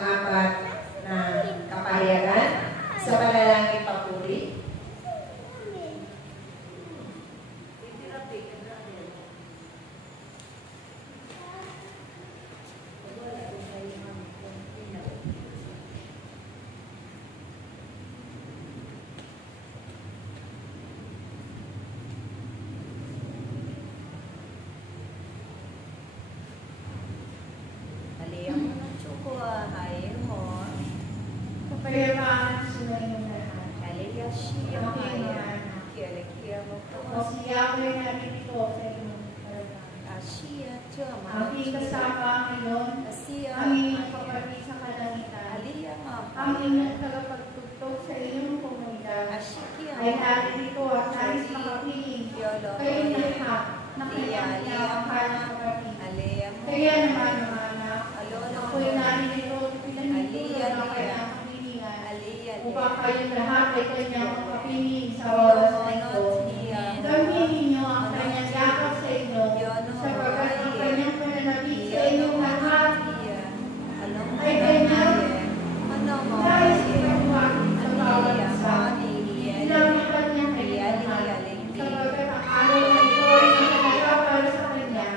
pang-apat na kapahayagan sa panalangin papuri. Kapayapaan sa inyong lahat. O siya ko'y narito sa inyong kalagayan. Aking kasama ang Panginoon, ang inyong kapatid sa kalangitan, ang inyong tagapagtugtog sa inyong komunidad, ay narito at nais makapiling kayong lahat na kanyang mahal na kapatid. Kaya naman mga anak, ako'y narito at pinanitulan ang kanyang upang kayong lahat ay kanyang makapiling sa oras na ito. Gawin ninyo ang kanyang yakap sa inyo, sapagkat ang kanyang pananabik sa inyong lahat ay kanyang nais ipagbuhat sa bawat isa. Ilamitan niya kanyang sapagkat ang araw na ito ay nakalaga para sa kanya.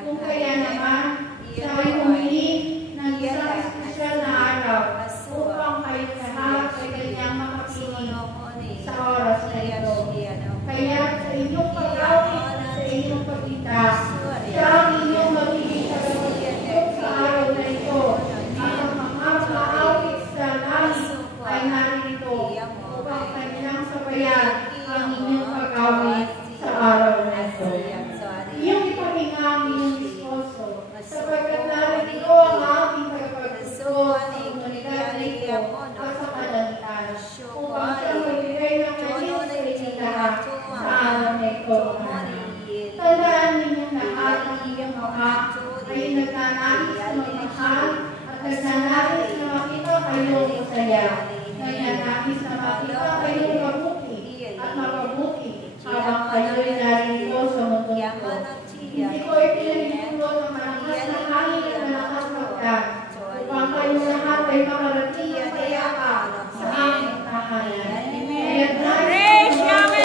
Kung kaya naman, siya ay humili ng isang espesyal na araw upang kayong lahat ay kanyang makapiling sa oras na ito. Kaya sa inyong pag-awit at sa inyong pagligtas, siya ang inyong magiging tagapagtugtog sa araw na ito. At ang mga maawit sa langit ay narito upang kanyang sabayan ang inyong pag-awit sa araw na ito. Iyong ipahinga ang inyong disposo, sapagkat narito ang aking tagapagtugtog sa komunidad na ito at sa kalangitan, upang siya magbigay ng kanyang sa inyong lahat sa araw na ito. Tandaan ninyong lahat ang iyong mga ay nagnanais na magmahal at nagnanais na makita kayong masaya. Nagnanais na makita kayong mabuti at mapabuti habang kayo'y narito sa mundong ito. Hindi ko ipinagdulot ang malakas na hangin at malakas na pagkat upang kayong lahat ay makarating at kayaka sa aking tahanan. Praise Yahweh!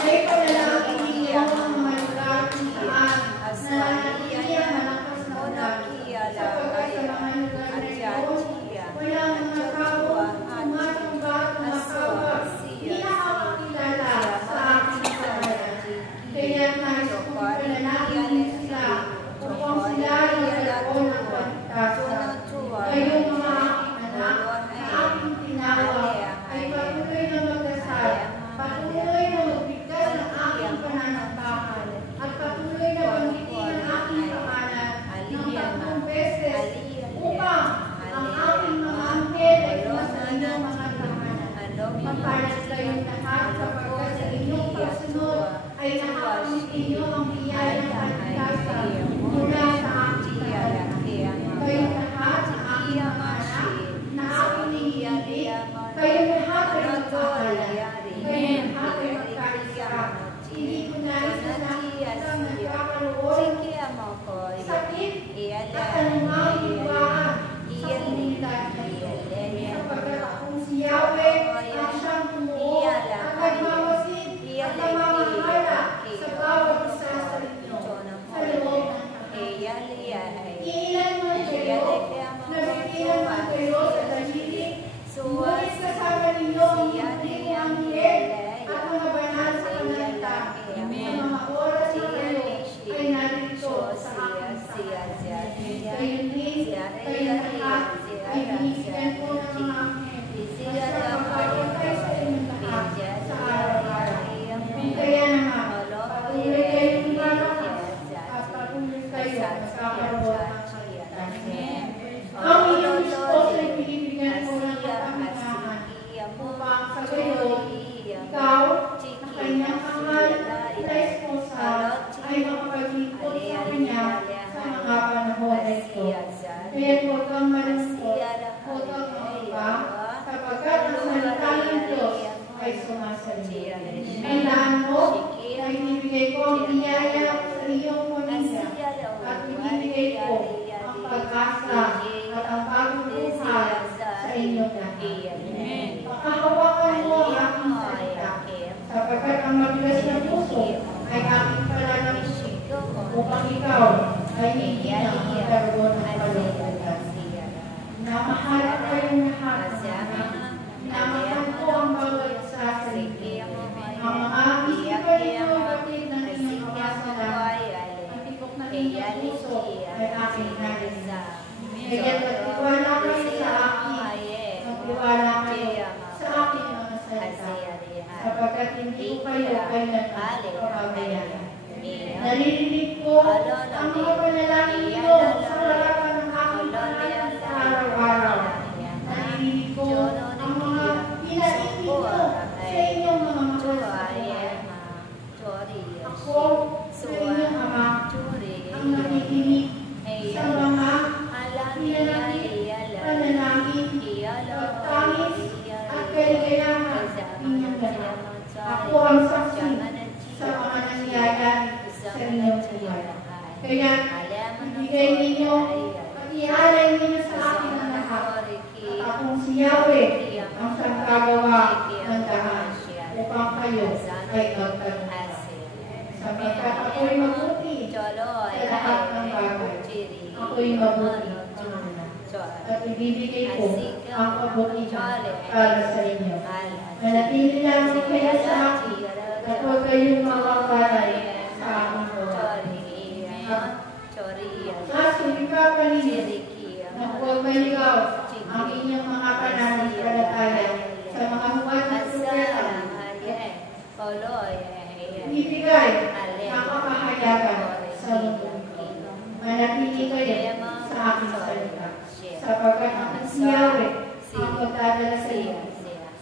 May panalangin ninyo ang mga lugar kung saan nananatili ang malakas na ulan, sapagkat sa mga lugar na ito, walang mga tao tumatamba at tumatawag, di nakakakilala sa aking pangalan. Kaya nais kong panalangin ninyo sila upang sila ay magkaroon ng kaligtasan. Kayong mga aking anak na aking tinawag ay patuloy na magdasal, patuloy na magbigkas ng aking pananampahan, at patuloy na banggitin ang aking pangalan ng 3 beses upang ang aking mga anghel ay sa inyong mga tahanan. Mapalad kayong lahat sapagkat sa inyong pagsunod ay nakakamit ninyo ang biyaya ng kaligtasan mula sa aking tahanan. Kayong lahat sa aking mga anak na aking iniibig, kayong lahat ay magkakalat. Kayong lahat ay magkaisa. Hindi ko nais na nakikita ang nagkakaroon sakit at anumang hiwaan sa komunidad na ito. Sapagkat kung si Yahweh ang siyang bumuo at nagmamasid at namamahala sa bawat isa sa inyo sa loob ng tahanan. Iilan man kayo, nabibilang man kayo sa dalili, ngunit kasama ninyo ang inyong anghel at mga banal sa kalangitan. Ang mga oras na kayo ay narito sa aking tahanan. Kayo din, kayo lahat ay binibigyan ko ng mga anghel at siya magpapatay sa inyong lahat sa araw-araw. Kaya naman, patuloy kayong lumalakas at patuloy kayo magkakaroon ng kaligtasan. Ang inyong disposo ay binibigyan ko ng kapahingahan upang sa gayon, ikaw na kanyang mahal na esposa ay makapaglingkod sa kanya sa mga panahon na ito. Kaya huwag kang malungkot, huwag kang mangamba, sapagkat ang salita ng Diyos ay sumasalita. Tandaan mo na ibibigay ko ang biyaya iyong pamilya at ibibigay ko ang pag-asa at ang bagong buhay sa inyong lahat. Pakahawakan mo ang aking salita, sapagkat ang matigas na puso ay aking pananamit upang ikaw ay hindi na magkaroon ng kalungkutan. Minamahal kayong lahat ng anak. Minamahal ko ang bawat isa sa inyo. Ang mga isipan ninyo batid ng inyong makasalanan. Ang tibok na inyong puso ay aking narinig. Kaya magtiwala kayo sa akin. Magtiwala kayo sa aking mga salita. Sapagkat hindi ko kayo kailanman papabayaan. Naririnig ko ang mga panalangin ninyo sa harapan ng aking panalangin sa araw-araw. Naririnig ko ang mga pinaibig ninyo sa inyong mga makasalanan. Ako sa inyong Ama ang nakikinig sa mga panalangin, pagtangis at kaligayahan ninyong lahat. Ako ang saksi sa mga nangyayari sa inyong buhay. Kaya ibigay ninyo at ialay ninyo sa akin ang lahat. At akong si Yahweh ang sagagawa ng daan upang kayo ay magtanong. Sapagkat ako'y mabuti sa lahat ng bagay. Ako'y mabuti ang una. At ibibigay ko ang kabutihan para sa inyo. Manatili lang kayo sa akin at huwag kayong mawawalan sa aking buhay. Kasulikapan ninyo na huwag maligaw ang inyong mga pananampalataya sa mga huwag na sukatan. Ibigay ang kapahayagan sa mundo. Manatili kayo sa aking salita. Sapagkat ang Yahweh ang magdadala sa iyo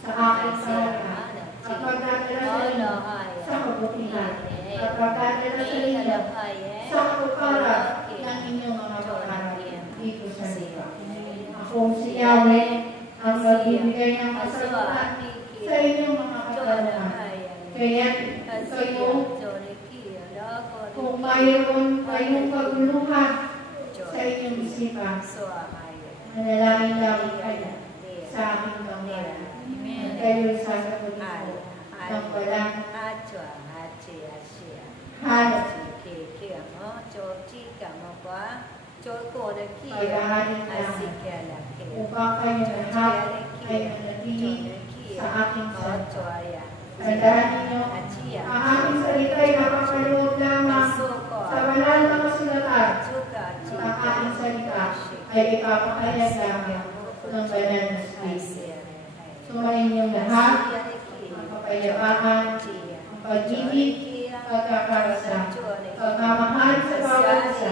sa aking salita. At magdadala sa inyo sa kabutihan. At magdadala sa inyo sa katuparan ng inyong mga pangarap dito sa lupa. Ako si Yahweh ang magbibigay ng kasagutan sa inyong mga katanungan. Kaya kayo, kung mayroon kayong kaguluhan sa inyong isipan, manalangin lang kayo sa aking pangalan. At kayo'y sasagutin ko ng walang hanap. Paghahalin lang upang kayo lahat ay manatili sa aking salita. Tandaan ninyo, ang aking salita ay nakapaloob lamang sa banal na kasulatan. At ang aking salita ay ipapakayag lamang ng banal na Espiritu. Sumayin niyong lahat, ang kapayapaan, ang pag-ibig, pagkakarasa, pagmamahal sa bawat isa.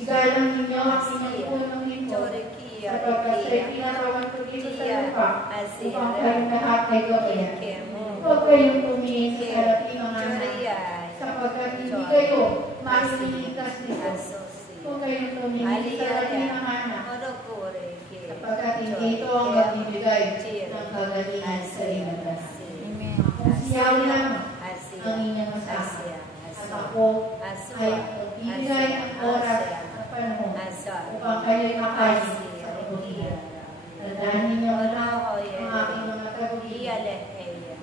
Igalang ninyo ang inyong punong lingkod, sapagkat siya'y pinatawag ko dito sa lupa, upang kayong lahat ay gawin. Huwag kayong tumingin sa saraping mga anak, sapagkat hindi kayo malilikas nito. Huwag kayong tumingin sa saraping mga anak, sapagkat hindi ito ang magbibigay ng kagalingan sa inyo. Kung siyaw lamang ang inyong asawa, at ako ay magbibigay ang oras at panahon upang kayo'y makain sa kabutihan. Tandaan ninyo ang aking mga kabutihan.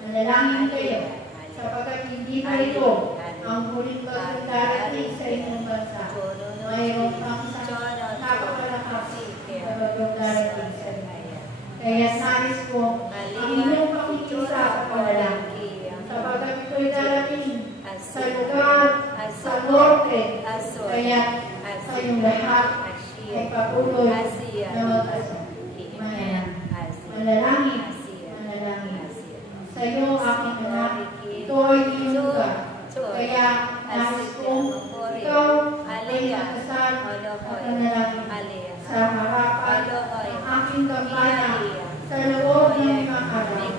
Manalangin kayo, sapagkat hindi pa ito ang huling bagyong darating sa inyong bansa. Mayroon pang isang napakalakas na bagyong darating sa inyo. Kaya nais ko ang inyong pakikisa sa panalangin, sapagkat ito'y darating sa lugar, sa norte. Kaya kayong lahat ay patuloy na mag-asal. Manalangin. Sa iyo, aking anak, ito ay iyong lugar. Kaya, nais kong ikaw ay magdasal at manalangin sa harapan ng aking kampana sa loob ng mga araw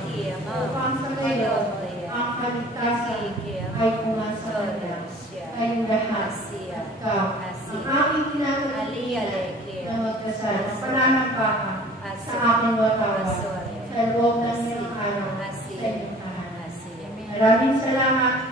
upang sa kayo ang kaligtasan ay pumasa nila. Kayong lahat at ikaw, ang aking tinatagalian na magdasal ng pananampakan sa aking watawan sa loob ng mga araw. Maraming salamat